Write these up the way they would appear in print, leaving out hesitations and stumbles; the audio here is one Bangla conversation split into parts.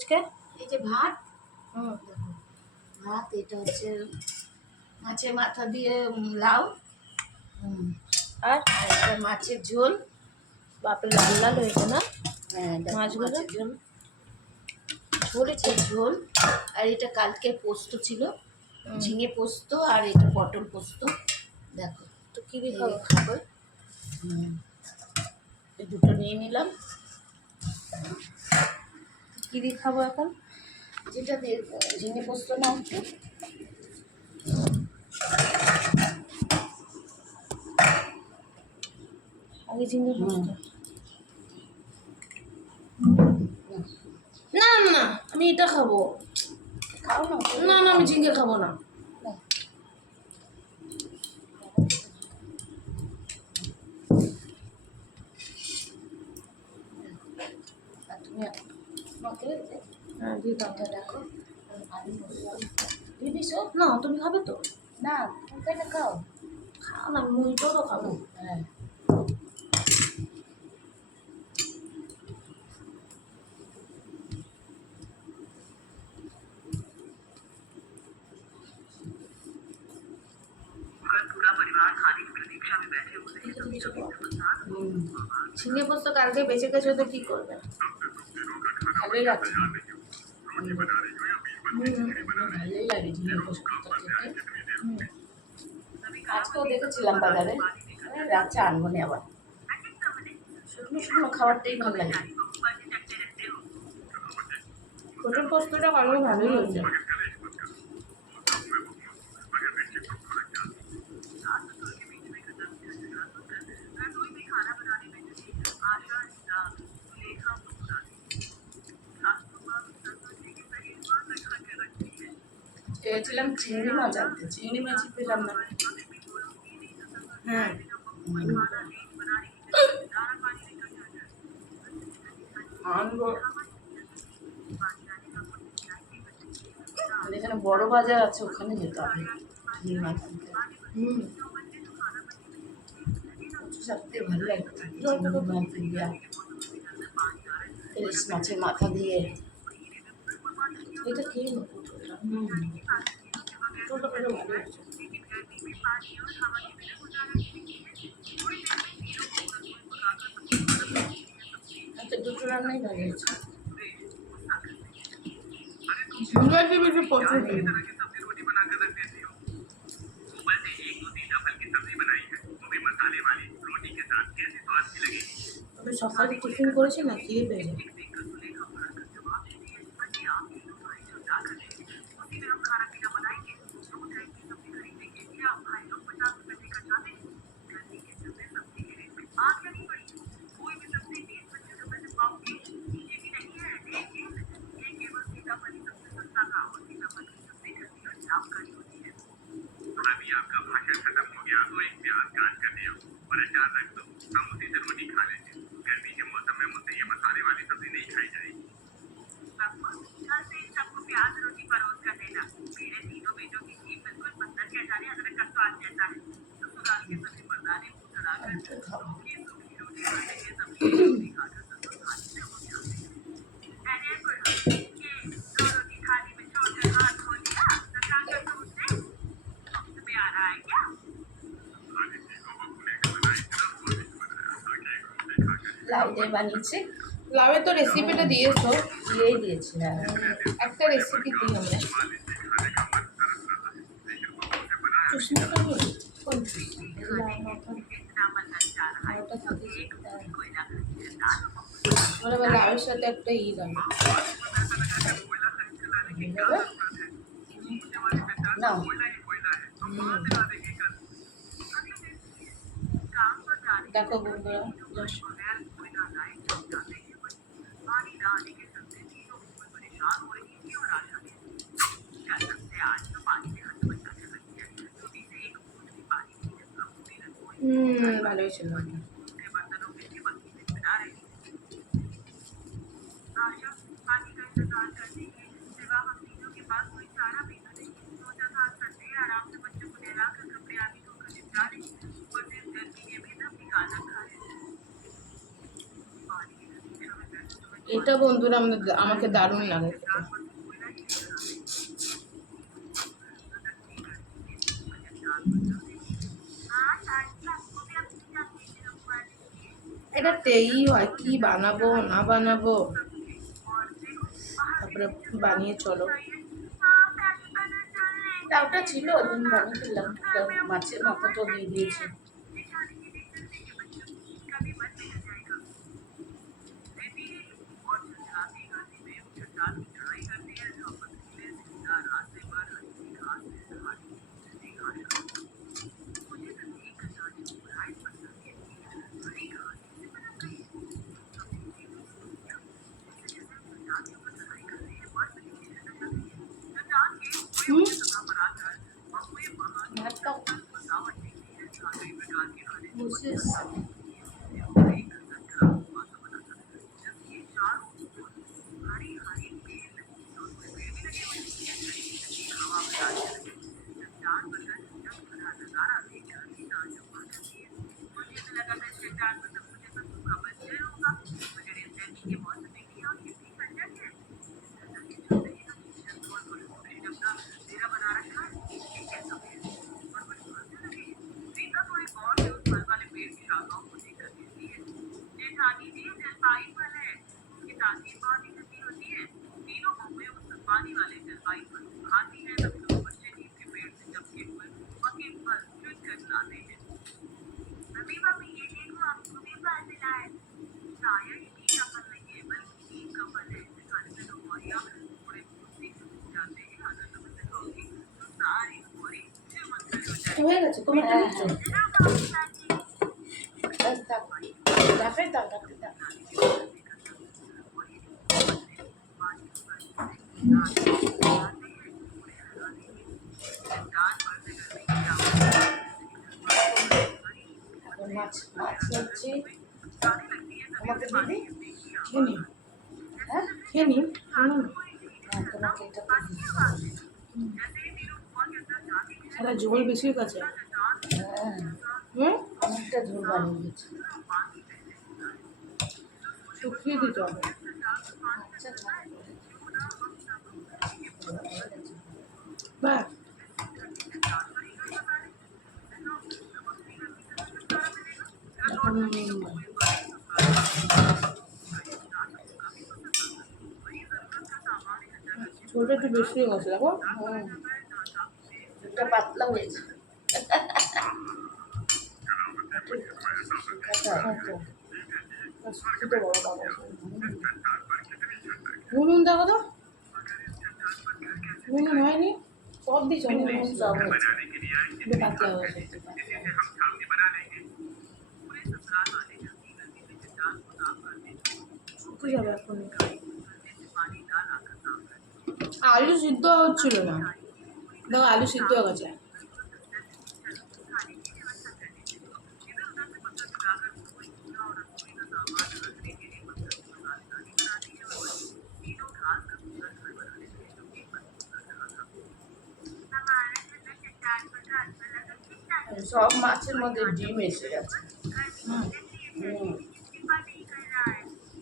আজকে? এই যে ভাত, ভাত, এটা হচ্ছে মাছের মাথা দিয়ে লাউ, আর এটা মাছের ঝোল। বাপরে লাল লাল হয়েছে না হ্যাঁ, মাছগুলো? মাছের ঝোল, মাছের ঝোল। আর এটা কালকে পোস্ত ছিল, ঝিঙে পোস্ত, আর এটা পটল পোস্ত। দেখো তো কি দিয়ে খাবো? খাবার এই দুটো নিয়ে নিলাম। কি দিয়ে খাবো এখন? যেটা দিয়ে ঝিঙে পোস্ত নাও একটু। আগে ঝিঙে পোস্ত। না না, আমি এটা খাবো। খাও না? না না, আমি ঝিঙে খাবো না। তুমি আমাকে হ্যাঁ দিয়ে দাও। দেখো আলু দিয়ে দিছো? না তুমি খাবে তো? না, তুমি কেন খাও? খাও না, মুইটাও তো খাবো। হ্যাঁ, ঝিঙে পোস্ত কালকে বেঁচে গেছে, তো কি করবে? ভালোই লাগছে। ভালোই লাগে ঝিঙে পোস্তটা খেতে। আজকেও দেখেছিলাম বাজারে, রাত্রে আনবো না আবার। শুকনো শুকনো খাবারটাই ভালো লাগে। পটল পোস্তটা কালকে ভালোই হয়েছে। চেয়েছিলাম চিংড়ি মাছ আনতে, চিংড়ি মাছই পেলাম না। হ্যাঁ আনবো। আর এখানে বড় বাজার আছে, ওখানে যেতে হবে চিংড়ি মাছ আনতে। কচু শাকতে ভালো লাগে, চিংড়ি মাছ দিয়ে, ইলিশ মাছের মাথা দিয়ে। এটা খেয়ে নো পটলটা। পটলটা পেলে ভালো হয়েছে। আচ্ছা, দুটো রান্নাই ভালো হয়েছে। ঝিঙ্গা দিয়ে বেশি পটল খেয়ে। তবে সকালে টিফিন করেছি না, খিদে পেয়েছে। লাউ দিয়ে বানিয়েছি। লাউয়ের তো রেসিপিটা দিয়েছো? দিয়েই দিয়েছি। হ্যাঁ, একটা রেসিপি দিই আমরা। চুষনি খাবো? কোন fish? লাউটা থাকে ওরা আবার লাউয়ের সাথে একটা দাও। নাও। দেখো বন্ধুরা, ভালো হয়েছিল। এটা বন্ধুরা আমাকে দারুণ লাগে খেতে। এটা টেই হয়, কি বানাবো না বানাবো, তারপরে বানিয়ে চলো। ডাউটা ছিল ওদিন বানিয়ে ফেললাম, মাছের মাথাটাও দিয়ে দিয়েছি। হুম, ভাতটাও বসে এসছে। হয়ে গেছে তোমার? হ্যাঁ হ্যাঁ, ব্যাস থাক। ডাকে দাও, ডাকে দাও। এখন মাছ নিচ্ছি, আমাকে দিবি? খেয়ে নি, হ্যাঁ খেয়ে নি। হ্যাঁ, তোমাকে এটা দিবি। সারা ঝোল বেশি হয়ে গেছে। হ্যাঁ, হুম, অনেকটা ঝোল বানিয়ে দিয়েছি। শুকিয়ে দিতে হবে। আচ্ছা থাক। বাহ, ঝোলটা একটু বেশি হয়ে গেছে দেখো। হুম, এটা পাতলা হয়েছে। হ্যাঁ তো, শুকিয়ে বড় বাবা। নুন দেখো তো, নুন হয়নি, সব দিয়েছ নুন। নুন সব হয়েছে। একটু পাতলা হয়েছে, একটু পাতলা হয়েছে। শুকিয়ে যাবে এখন। আলু সিদ্ধ হচ্ছিল না, দেখো আলু সিদ্ধ হয়ে গেছে। সব মাছের মধ্যে ডিম এসে গেছে। হুম, হুম,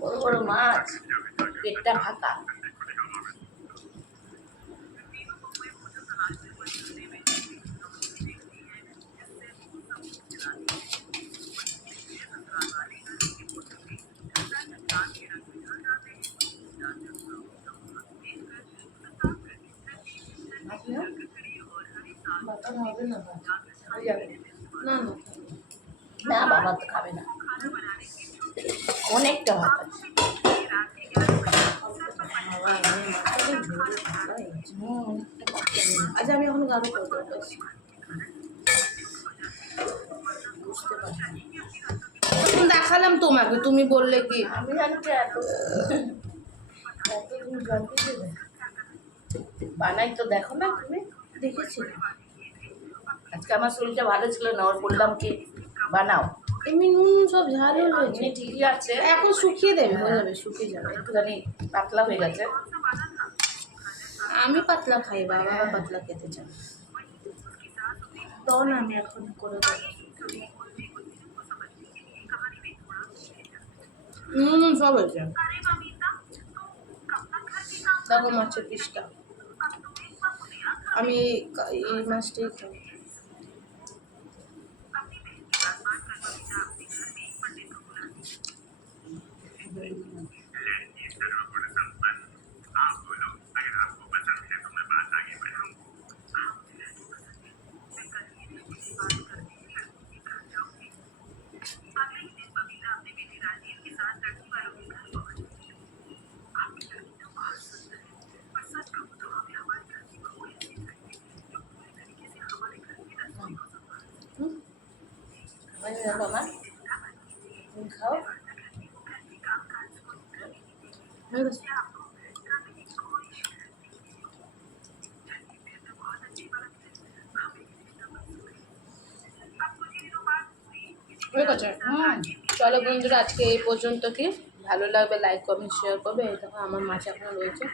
বড় বড় মাছ, পেটটা ফাঁকা। ভাত নাও? ভাত আর হবে না, ভাত হয়ে যাবে। না না, না বাবা তো খাবে না, অনেকটা ভাত আছে। বাবা এমনি মাছের ঝোল পাতলা হয়ে গেছে। হুম, অনেকটা পাতলা হয়ে গেছে। আচ্ছা আমি এখন গাঢ় করে দেবো ব্যাস। বুঝতে পারছি। তখন দেখালাম তোমাকে, তুমি বললে কি আমি জানছি এত তুমি জানতে দেবে বানাই তো দেখো না তুমি। দেখেছি। আজকে আমার শরীরটা ভালো ছিল না, ওর বললাম কি বানাও। এমনি নুন সব ঝাল হয়েছে। এমনি ঠিকই আছে, এখন শুকিয়ে দেবে, হয়ে যাবে, শুকিয়ে যাবে। একটুখানি পাতলা হয়ে গেছে। আমি পাতলা খাই, বাবা পাতলা খেতে চান। দাও না, আমি এখন করে দেবো। নুন সব হয়েছে। দেখো মাছের পিসটা, আমি এই মাছটাই খাই। বাবা তুমি খাও। হয়ে গেছে? হয়ে গেছে। চলো বন্ধুরা, আজকে এই পর্যন্ত। কি ভালো লাগবে লাইক কমেন্ট শেয়ার করবে। এই দেখো আমার মাছ এখন রয়েছে।